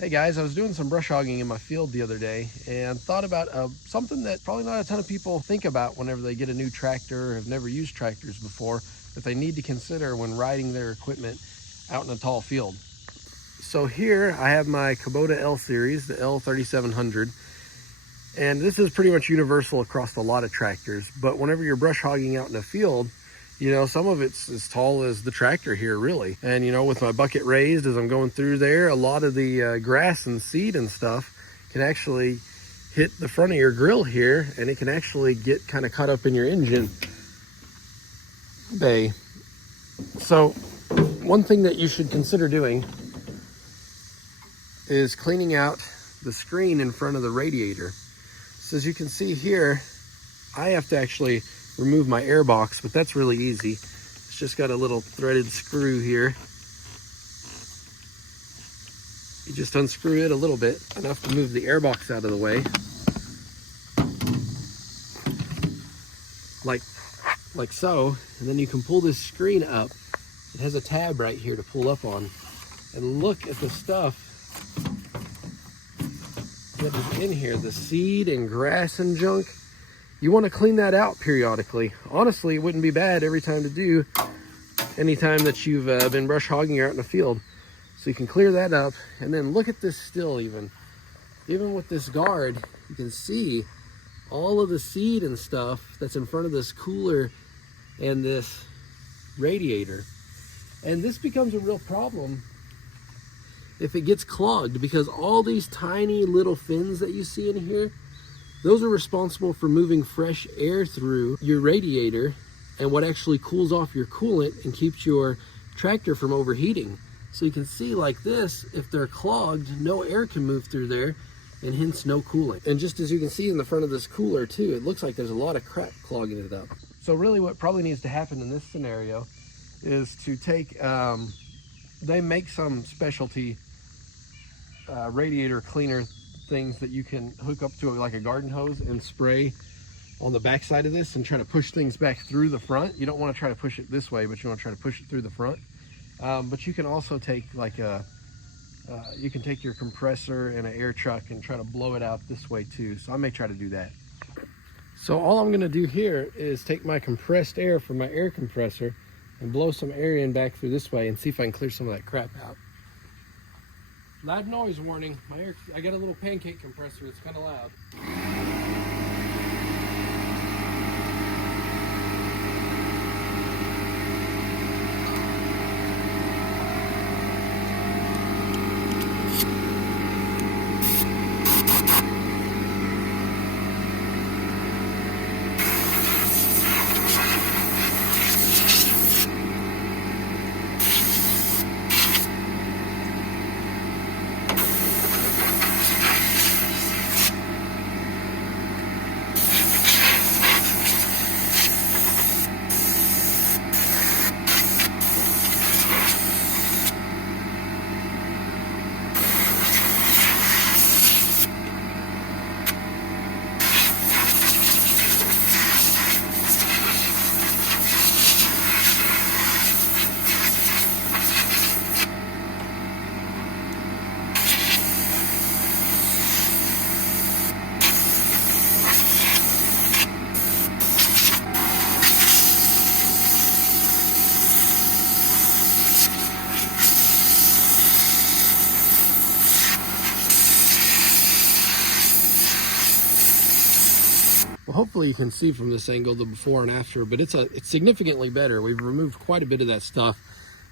Hey guys, I was doing some brush hogging in my field the other day and thought about something that probably not a ton of people think about whenever they get a new tractor or have never used tractors before that they need to consider when riding their equipment out in a tall field. So here I have my Kubota L series, the L3700, and this is pretty much universal across a lot of tractors, but whenever you're brush hogging out in a field, you know, some of it's as tall as the tractor here, really. And, you know, with my bucket raised as I'm going through there, a lot of the grass and seed and stuff can actually hit the front of your grill here, and it can actually get kind of caught up in your engine bay. So one thing that you should consider doing is cleaning out the screen in front of the radiator. So as you can see here, I have to actually remove my air box, but that's really easy. It's just got a little threaded screw here. You just unscrew it a little bit, enough to move the air box out of the way. Like so, and then you can pull this screen up. It has a tab right here to pull up on. And look at the stuff that is in here, the seed and grass and junk. You want to clean that out periodically. Honestly, it wouldn't be bad every time to do, anytime that you've been brush hogging out in the field. So you can clear that up, and then look at this still. Even with this guard, you can see all of the seed and stuff that's in front of this cooler and this radiator. And this becomes a real problem if it gets clogged, because all these tiny little fins that you see in here, those are responsible for moving fresh air through your radiator and what actually cools off your coolant and keeps your tractor from overheating. So you can see like this, if they're clogged, no air can move through there, and hence no coolant. And just as you can see in the front of this cooler too, it looks like there's a lot of crap clogging it up. So really what probably needs to happen in this scenario is to take, they make some specialty radiator cleaner things that you can hook up to like a garden hose and spray on the back side of this and try to push things back through the front. You don't want to try to push it this way, but you want to try to push it through the front. But you can also take like you can take your compressor and an air chuck and try to blow it out this way too. So I may try to do that. So all I'm going to do here is take my compressed air from my air compressor and blow some air in back through this way and see if I can clear some of that crap out. Loud noise warning. I got a little pancake compressor. It's kind of loud. Well, hopefully you can see from this angle the before and after, but it's significantly better. We've removed quite a bit of that stuff.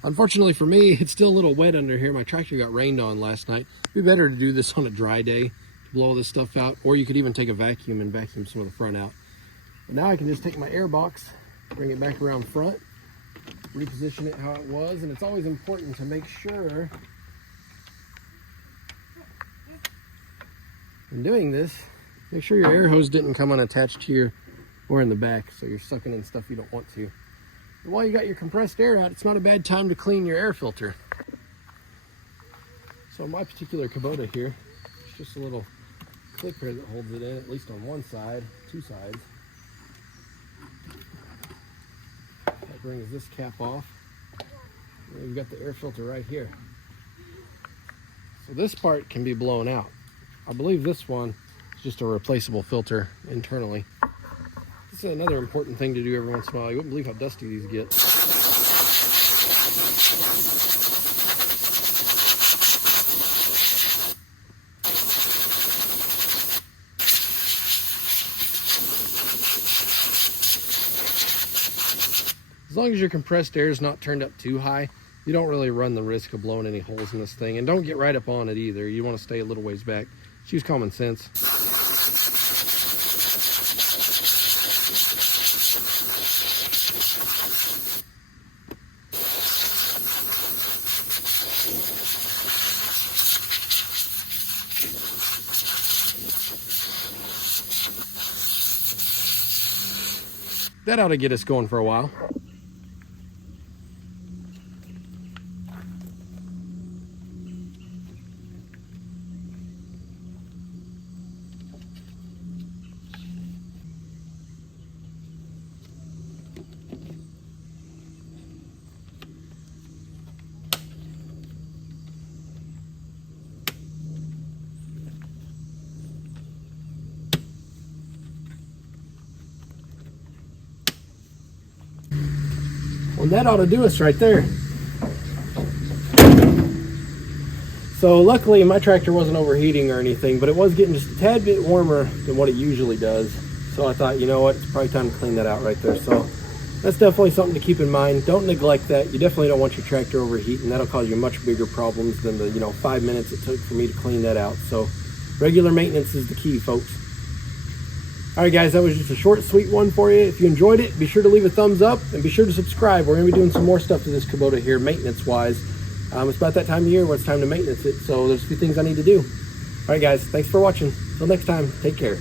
Unfortunately for me, it's still a little wet under here. My tractor got rained on last night. It'd be better to do this on a dry day to blow all this stuff out, or you could even take a vacuum and vacuum some of the front out. But now I can just take my air box, bring it back around front, reposition it how it was, and it's always important to make sure in doing this, make sure your air hose didn't come unattached here or in the back, so you're sucking in stuff you don't want to. And while you got your compressed air out, it's not a bad time to clean your air filter. So my particular Kubota here, it's just a little clip here that holds it in, at least on one side, two sides. That brings this cap off. And we've got the air filter right here. So this part can be blown out. I believe this one is just a replaceable filter internally. This is another important thing to do every once in a while. You wouldn't believe how dusty these get. As long as your compressed air is not turned up too high, you don't really run the risk of blowing any holes in this thing. And don't get right up on it either. You want to stay a little ways back. Just use common sense. That ought to get us going for a while. Well, that ought to do us right there. So luckily my tractor wasn't overheating or anything, but it was getting just a tad bit warmer than what it usually does. So I thought, you know what, it's probably time to clean that out right there. So that's definitely something to keep in mind. Don't neglect that. You definitely don't want your tractor overheating. That'll cause you much bigger problems than the 5 minutes it took for me to clean that out. So regular maintenance is the key, folks. All right, guys, that was just a short, sweet one for you. If you enjoyed it, be sure to leave a thumbs up and be sure to subscribe. We're going to be doing some more stuff to this Kubota here, maintenance-wise. It's about that time of year where it's time to maintenance it, so there's a few things I need to do. All right, guys, thanks for watching. Until next time, take care.